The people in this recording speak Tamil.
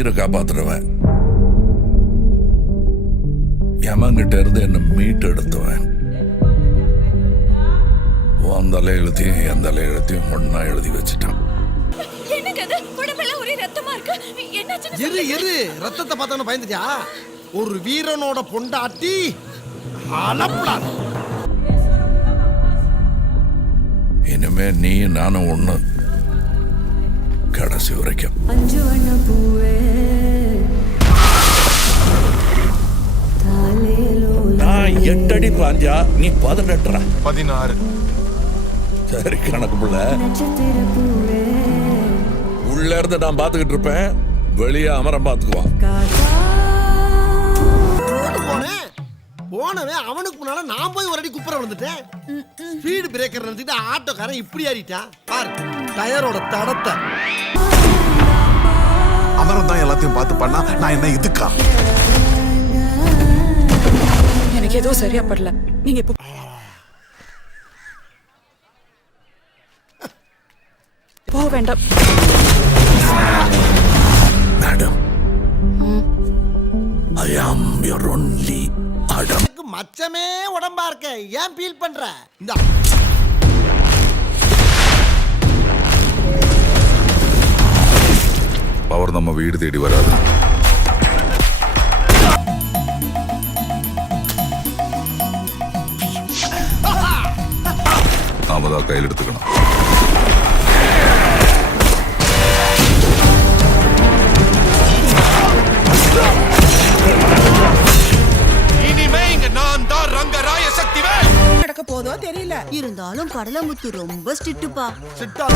உயிரை காப்பாத்துறவன், யமங்கிட்ட இருந்து என்ன மீட்டு எடுத்துவன். உன் தலை எழுத்தையும் என் தலை எழுத்தையும் ஒன்னா எழுதி வச்சுட்டான். ரத்தத்தை பார்த்தவன பயந்துட்டியா? ஒரு வீரனோட பொண்டாட்டி இனிமே நீ நானும் ஒண்ணு, கடைசி வரைக்கும். நான் 8 அடி பாஞ்சா நீ 18 16. சரி கணக்கு புள்ள. உள்ள இருந்து நான் பாத்துக்கிட்டு இருப்பேன், வெளியே அமரம் பாத்துக்குவான். போனவன் அவனுக்கு முன்னால நான் போய் ஒரு அடி குப்புற வந்துட்டேன். ஸ்பீடு பிரேக்கர் நினைச்சிட்டு ஆட்டோக்காரன் இப்படி ஏறிட்டான். பாரு டயரோட தடத்தை. அமரம் தான் எல்லாத்தையும் பார்த்து பண்ணா, நான் என்ன இதுக்கா? எனக்கு ஏதோ சரியா படல. நீங்க இப்போ போக வேண்டாம். Madam, I am your only Adam. மச்சமே உடம்பா இருக்க, ஏன் ஃபீல் பண்ற? இந்த பவர் நம்ம வீடு தேடி வராது. நாம தான் கையில் எடுத்துக்கணும். இனிமே இங்க நான் தான் ரங்கராய சக்திவேல். நடக்க போதோ தெரியல. இருந்தாலும் கடலமுத்து ரொம்ப ஸ்ட்ரிக்ட்டுப்பா. சிட்டா